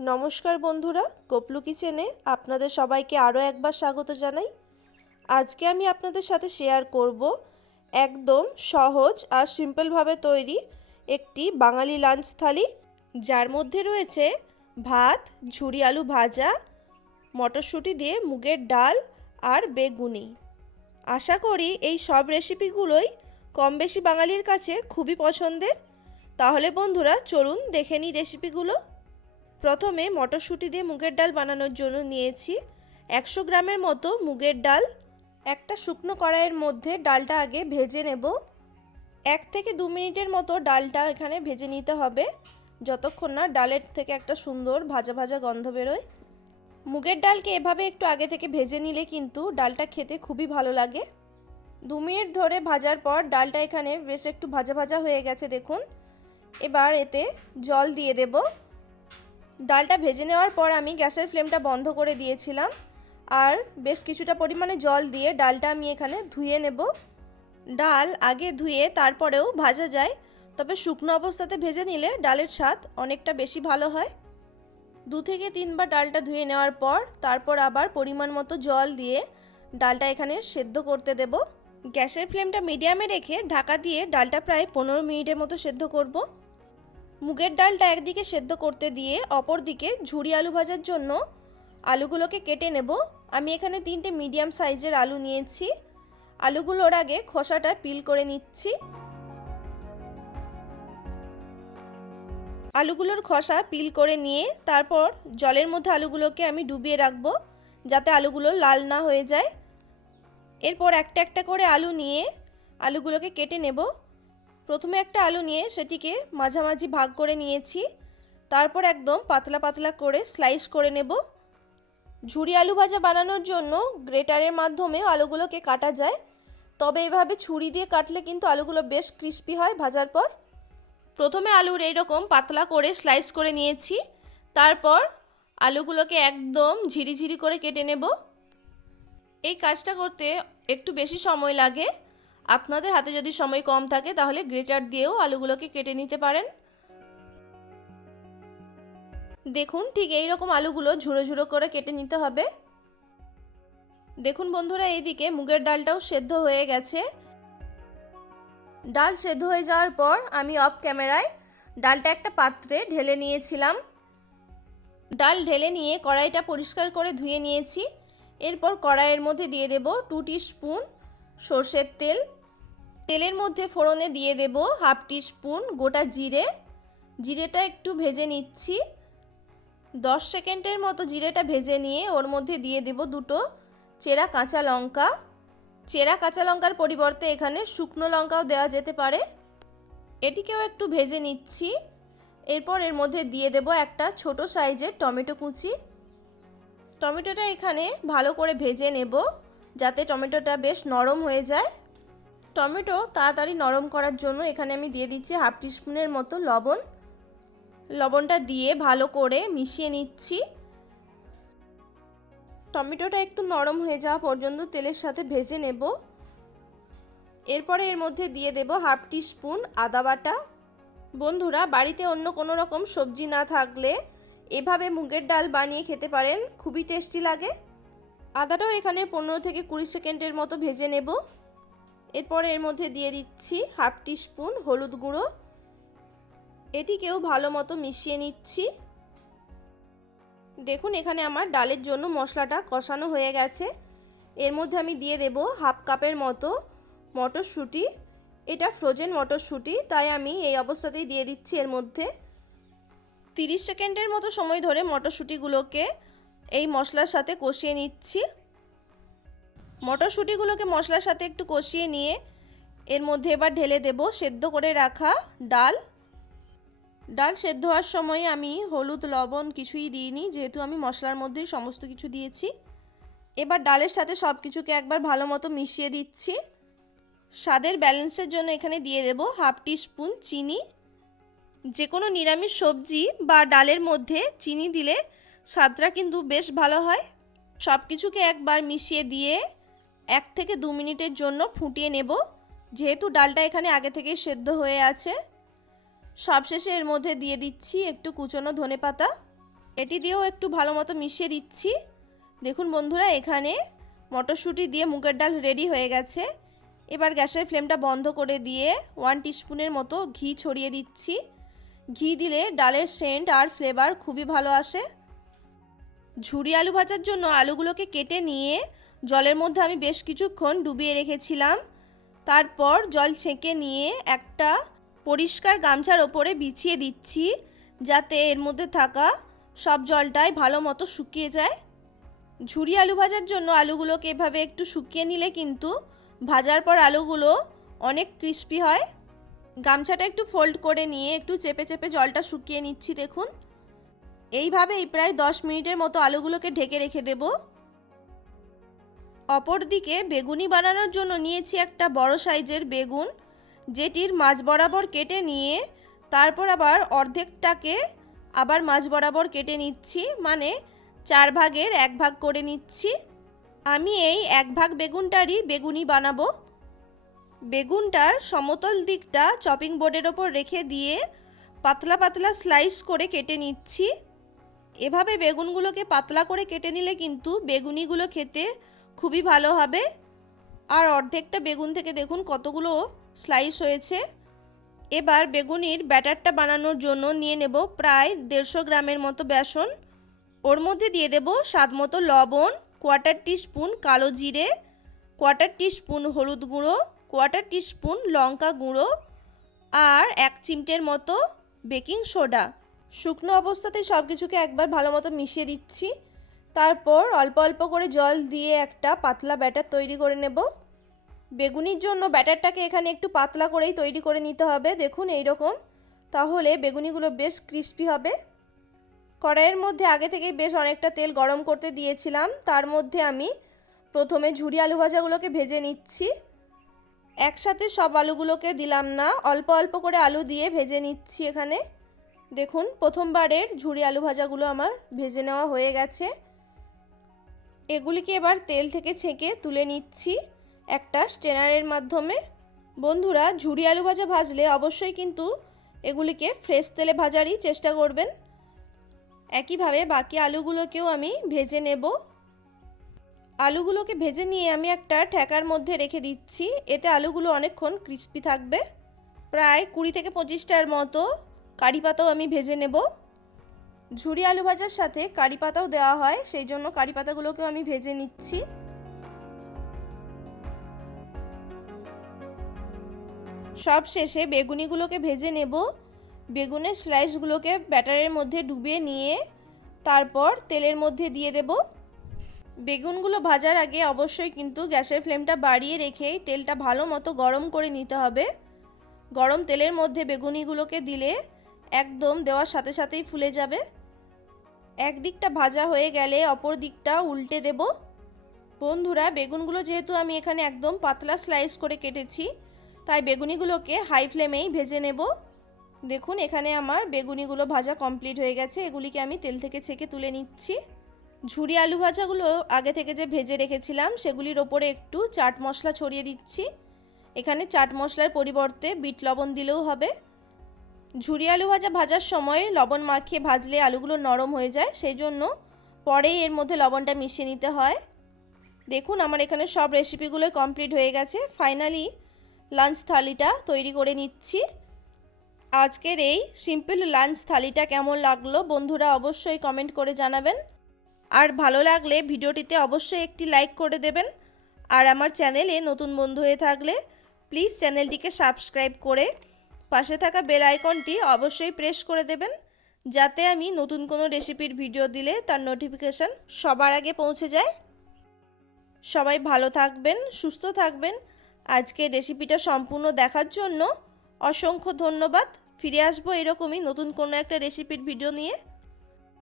নমস্কার বন্ধুরা, গোপলু কিচেনে আপনাদের সবাইকে আরও একবার স্বাগত জানাই। আজকে আমি আপনাদের সাথে শেয়ার করব একদম সহজ আর সিম্পলভাবে তৈরি একটি বাঙালি লাঞ্চ থালি, যার মধ্যে রয়েছে ভাত, ঝুরি আলু ভাজা, মটরশুঁটি দিয়ে মুগের ডাল আর বেগুনি। আশা করি এই সব রেসিপিগুলোই কম বেশি বাঙালির কাছে খুবই পছন্দের। তাহলে বন্ধুরা চলুন দেখে নিই রেসিপিগুলো। প্রথমে মটরশুঁটি দিয়ে মুগের ডাল বানানোর জন্য নিয়েছি 100 গ্রামের মতো মুগের ডাল। একটা শুকনো কড়াইয়ের মধ্যে ডালটা আগে ভেজে নেব। 1 থেকে 2 মিনিটের মতো ডালটা এখানে ভেজে নিতে হবে, যতক্ষণ না ডালের থেকে একটা সুন্দর ভাজা ভাজা গন্ধ বেরোয়। মুগের ডালকে এভাবে একটু আগে থেকে ভেজে নিলে কিন্তু ডালটা খেতে খুবই ভালো লাগে। 2 মিনিট ধরে ভাজার পর ডালটা এখানে বেশ একটু ভাজা ভাজা হয়ে গেছে দেখুন। এবার এতে জল দিয়ে দেব। ডালটা ভেজে নেওয়ার পর আমি গ্যাসের ফ্লেমটা বন্ধ করে দিয়েছিলাম, আর বেশ কিছুটা পরিমাণে জল দিয়ে ডালটা আমি এখানে ধুয়ে নেব। ডাল আগে ধুয়ে তারপরেও ভাজা যায়, তবে শুকনো অবস্থাতে ভেজে নিলে ডালের স্বাদ অনেকটা বেশি ভালো হয়। 2 থেকে 3 বার ডালটা ধুয়ে নেওয়ার পর তারপর আবার পরিমাণ মতো জল দিয়ে ডালটা এখানে সেদ্ধ করতে দেব। গ্যাসের ফ্লেমটা মিডিয়ামে রেখে ঢাকা দিয়ে ডালটা প্রায় 15 মিনিটের মতো সেদ্ধ করব। মুগের ডালটা একদিকে সেদ্ধ করতে দিয়ে অপর দিকে ঝুরি আলু ভাজার জন্য আলুগুলোকে কেটে নেব। আমি এখানে 3টে মিডিয়াম সাইজের আলু নিয়েছি। আলুগুলোর আগে খোসাটা পিল করে নিচ্ছি। আলুগুলোর খোসা পিল করে নিয়ে তারপর জলের মধ্যে আলুগুলোকে আমি ডুবিয়ে রাখবো, যাতে আলুগুলো লাল না হয়ে যায়। এরপর একটা একটা করে আলু নিয়ে আলুগুলোকে কেটে নেব। প্রথমে একটা আলু নিয়ে সেটিকে মাঝামাঝি ভাগ করে নিয়েছি, তারপর একদম পাতলা পাতলা করে স্লাইস করে নেব। ঝুরি আলু ভাজা বানানোর জন্য গ্রেটারের মাধ্যমেও আলুগুলোকে কাটা যায়, তবে এভাবে ছুরি দিয়ে কাটলে কিন্তু আলুগুলো বেশ ক্রিস্পি হয় ভাজার পর। প্রথমে আলুর এইরকম পাতলা করে স্লাইস করে নিয়েছি, তারপর আলুগুলোকে একদম ঝিরিঝিরি করে কেটে নেব। এই কাজটা করতে একটু বেশি সময় লাগে। আপনাদের হাতে যদি সময় কম থাকে তাহলে গ্রেটার দিয়েও আলুগুলোকে কেটে নিতে পারেন। দেখুন ঠিক এই রকম আলুগুলো ঝুড়ো ঝুড়ো করে কেটে নিতে হবে। দেখুন বন্ধুরা, এইদিকে মুগের ডালটাও সেদ্ধ হয়ে গেছে। ডাল সেদ্ধ হয়ে যাওয়ার পর আমি অফ ক্যামেরায় ডালটা একটা পাত্রে ঢেলে নিয়েছিলাম। ডাল ঢেলে নিয়ে কড়াইটা পরিষ্কার করে ধুয়ে নিয়েছি। এরপর কড়াইয়ের মধ্যে দিয়ে দেব 2 টিস্পুন সর্ষের তেল। তেলের মধ্যে ফোড়নে দিয়ে দেব 1/2 টিস্পুন গোটা জিরে। জিরেটা একটু ভেজে নিচ্ছি। 10 সেকেন্ডের মতো জিরেটা ভেজে নিয়ে ওর মধ্যে দিয়ে দেব 2টো চেরা কাঁচা লঙ্কা। চেরা কাঁচা লঙ্কার পরিবর্তে এখানে শুকনো লঙ্কাও দেওয়া যেতে পারে। এটিকেও একটু ভেজে নিচ্ছি। এরপর এর মধ্যে দিয়ে দেব একটা ছোট সাইজের টমেটো কুচি। টমেটোটা এখানে ভালো করে ভেজে নেব, যাতে টমেটোটা বেশ নরম হয়ে যায়। টমেটো তাড়াতাড়ি নরম করার জন্য এখানে আমি দিয়ে দিচ্ছি 1/2 টিস্পুনের মতো লবণ। লবণটা দিয়ে ভালো করে মিশিয়ে নিচ্ছি। টমেটোটা একটু নরম হয়ে যাওয়া পর্যন্ত তেলের সাথে ভেজে নেব। এরপরে এর মধ্যে দিয়ে দেব 1/2 টিস্পুন আদা বাটা। বন্ধুরা, বাড়িতে অন্য কোনো রকম সবজি না থাকলে এভাবে মুগের ডাল বানিয়ে খেতে পারেন, খুবই টেস্টি লাগে। আদাটাও এখানে 15 থেকে 20 সেকেন্ডের মতো ভেজে নেব। এরপরে এর মধ্যে দিয়ে দিচ্ছি 1/2 টিস্পুন হলুদ গুঁড়ো। এটিকেও ভালো মতো মিশিয়ে নিচ্ছি। দেখুন এখানে আমার ডালের জন্য মশলাটা কষানো হয়ে গেছে। এর মধ্যে আমি দিয়ে দেব 1/2 কাপের মতো মটরশুঁটি। এটা ফ্রোজেন মটরশুঁটি, তাই আমি এই অবস্থাতেই দিয়ে দিচ্ছি এর মধ্যে। 30 সেকেন্ডের মতো সময় ধরে মটরশুঁটিগুলোকে এই মশলার সাথে কষিয়ে নিচ্ছি। মটরশুঁটিগুলোকে মশলার সাথে একটু কষিয়ে নিয়ে এর মধ্যে এবার ঢেলে দেব সেদ্ধ করে রাখা ডাল। ডাল সেদ্ধ হওয়ার সময় আমি হলুদ লবণ কিছুই দিইনি, যেহেতু আমি মশলার মধ্যেই সমস্ত কিছু দিয়েছি। এবার ডালের সাথে সব কিছুকে একবার ভালো মতো মিশিয়ে দিচ্ছি। স্বাদের ব্যালেন্সের জন্য এখানে দিয়ে দেব 1/2 টিস্পুন চিনি। যে কোনো নিরামিষ সবজি বা ডালের মধ্যে চিনি দিলে স্বাদটা কিন্তু বেশ ভালো হয়। সব কিছুকে একবার মিশিয়ে দিয়ে 1 থেকে 2 মিনিটের জন্য ফুটিয়ে নেব, যেহেতু ডালটা এখানে আগে থেকেই সেদ্ধ হয়ে আছে। সবশেষে এর মধ্যে দিয়ে দিচ্ছি একটু কুচনো ধনেপাতা। এটি দিয়েও একটু ভালো মতো মিশিয়ে দিচ্ছি। দেখুন বন্ধুরা, এখানে মটরশুঁটি দিয়ে মুগের ডাল রেডি হয়ে গেছে। এবার গ্যাসের ফ্লেমটা বন্ধ করে দিয়ে 1 টিস্পুনের মতো ঘি ছড়িয়ে দিচ্ছি। ঘি দিলে ডালের সেন্ট আর ফ্লেভার খুবই ভালো আসে। ঝুরি আলু ভাজার জন্য আলুগুলোকে কেটে নিয়ে জলের মধ্যে আমি বেশ কিছুক্ষণ ডুবিয়ে রেখেছিলাম। তারপর জল ছেঁকে নিয়ে একটা পরিষ্কার গামছার ওপরে বিছিয়ে দিচ্ছি, যাতে এর মধ্যে থাকা সব জলটাই ভালো মতো শুকিয়ে যায়। ঝুরি আলু ভাজার জন্য আলুগুলোকে এভাবে একটু শুকিয়ে নিলে কিন্তু ভাজার পর আলুগুলো অনেক ক্রিস্পি হয়। গামছাটা একটু ফোল্ড করে নিয়ে একটু চেপে চেপে জলটা শুকিয়ে নিচ্ছি। দেখুন, এইভাবেই প্রায় 10 মিনিটের মতো আলুগুলোকে ঢেকে রেখে দেব। অপরদিকে বেগুনি বানানোর জন্য নিয়েছি একটা বড় সাইজের বেগুন, যেটির মাঝ বরাবর কেটে নিয়ে তারপর আবার অর্ধেকটাকে আবার মাঝ বরাবর কেটে নিচ্ছি, মানে 4 ভাগের 1 ভাগ করে নিচ্ছি। আমি এই 1 ভাগ বেগুনটারই বেগুনি বানাবো। বেগুনটার সমতল দিকটা চপিং বোর্ডের ওপর রেখে দিয়ে পাতলা পাতলা স্লাইস করে কেটে নিচ্ছি। এভাবে বেগুনগুলোকে পাতলা করে কেটে নিলে কিন্তু বেগুনিগুলো খেতে খুবই ভালো হবে। আর অর্ধেকটা বেগুন থেকে দেখুন কতগুলো স্লাইস হয়েছে। এবার বেগুনির ব্যাটারটা বানানোর জন্য নিয়ে নেব প্রায় 150 গ্রামের মতো বেসন। ওর মধ্যে দিয়ে দেব স্বাদ মতো লবণ, 1/4 টিস্পুন কালো জিরে, 1/4 টিস্পুন হলুদ গুঁড়ো, 1/4 টিস্পুন লঙ্কা গুঁড়ো আর 1 চিমটের মতো বেকিং সোডা। শুকনো অবস্থাতেই সব কিছুকে একবার ভালো মতো মিশিয়ে দিচ্ছি। তারপর অল্প অল্প করে জল দিয়ে একটা পাতলা ব্যাটার তৈরি করে নেব। বেগুনির জন্য ব্যাটারটাকে এখানে একটু পাতলা করেই তৈরি করে নিতে হবে। দেখুন এই রকম, তাহলে বেগুনিগুলো বেশ ক্রিস্পি হবে। কড়াইয়ের মধ্যে আগে থেকেই বেশ অনেকটা তেল গরম করতে দিয়েছিলাম। তার মধ্যে আমি প্রথমে ঝুরি আলু ভাজাগুলোকে ভেজে নিচ্ছি। একসাথে সব আলুগুলোকে দিলাম না, অল্প অল্প করে আলু দিয়ে ভেজে নিচ্ছি। এখানে দেখুন প্রথমবারের ঝুরি আলু ভাজাগুলো আমার ভেজে নেওয়া হয়ে গেছে। এগুলিকে এবার তেল থেকে ছেঁকে তুলে নিচ্ছি একটা স্ট্রেনারের মাধ্যমে। বন্ধুরা, ঝুরি আলু ভাজা ভাজলে অবশ্যই কিন্তু এগুলিকে ফ্রেশ তেলে ভাজারই চেষ্টা করবেন। একইভাবে বাকি আলুগুলোকেও আমি ভেজে নেব। আলুগুলোকে ভেজে নিয়ে আমি একটা ঠ্যাকার মধ্যে রেখে দিচ্ছি, এতে আলুগুলো অনেকক্ষণ ক্রিস্পি থাকবে। প্রায় 20 থেকে 25টার মতো কারি পাতাও আমি ভেজে নেব। ঝুরি আলু ভাজার সাথে কারি পাতাও দেওয়া হয়, সেই জন্য কারি পাতাগুলোকেও আমি ভেজে নিচ্ছি। সব শেষে বেগুনিগুলোকে ভেজে নেব। বেগুনের স্লাইসগুলোকে ব্যাটারের মধ্যে ডুবিয়ে নিয়ে তারপর তেলের মধ্যে দিয়ে দেব। বেগুনগুলো ভাজার আগে অবশ্যই কিন্তু গ্যাসের ফ্লেমটা বাড়িয়ে রেখেই তেলটা ভালো মতো গরম করে নিতে হবে। গরম তেলের মধ্যে বেগুনিগুলোকে দিলে একদম দেওয়ার সাথে সাথেই ফুলে যাবে। একদিকটা ভাজা হয়ে গেলে অপর দিকটা উল্টে দেব। বন্ধুরা, বেগুনগুলো যেহেতু আমি এখানে একদম পাতলা স্লাইস করে কেটেছি, তাই বেগুনিগুলোকে হাই ফ্লেমেই ভেজে নেব। দেখুন এখানে আমার বেগুনিগুলো ভাজা কমপ্লিট হয়ে গেছে। এগুলিকে আমি তেল থেকে ছেঁকে তুলে নিচ্ছি। ঝুরি আলু ভাজাগুলো আগে থেকে যে ভেজে রেখেছিলাম সেগুলির ওপরে একটু চাট মশলা ছড়িয়ে দিচ্ছি। এখানে চাট মশলার পরিবর্তে বিট লবণ দিলেও হবে। ঝুরি আলু ভাজা ভাজার সময় লবণ মাখিয়ে ভাজলে আলুগুলো নরম হয়ে যায়, সেই জন্য পরেই এর মধ্যে লবণটা মিশিয়ে নিতে হয়। দেখুন আমার এখানে সব রেসিপিগুলো কমপ্লিট হয়ে গেছে। ফাইনালি লাঞ্চ থালিটা তৈরি করে নিচ্ছি। আজকের এই সিম্পল লাঞ্চ থালিটা কেমন লাগলো বন্ধুরা অবশ্যই কমেন্ট করে জানাবেন। আর ভালো লাগলে ভিডিওটিতে অবশ্যই একটি লাইক করে দেবেন। আর আমার চ্যানেলে নতুন বন্ধু হয়ে থাকলে প্লিজ চ্যানেলটিকে সাবস্ক্রাইব করে পাশে থাকা বেল আইকনটি অবশ্যই প্রেস করে দেবেন, যাতে আমি নতুন কোনো রেসিপির ভিডিও দিলে তার নোটিফিকেশান সবার আগে পৌঁছে যায়। সবাই ভালো থাকবেন, সুস্থ থাকবেন। আজকের রেসিপিটা সম্পূর্ণ দেখার জন্য অসংখ্য ধন্যবাদ। ফিরে আসবো এরকমই নতুন কোনো একটা রেসিপির ভিডিও নিয়ে।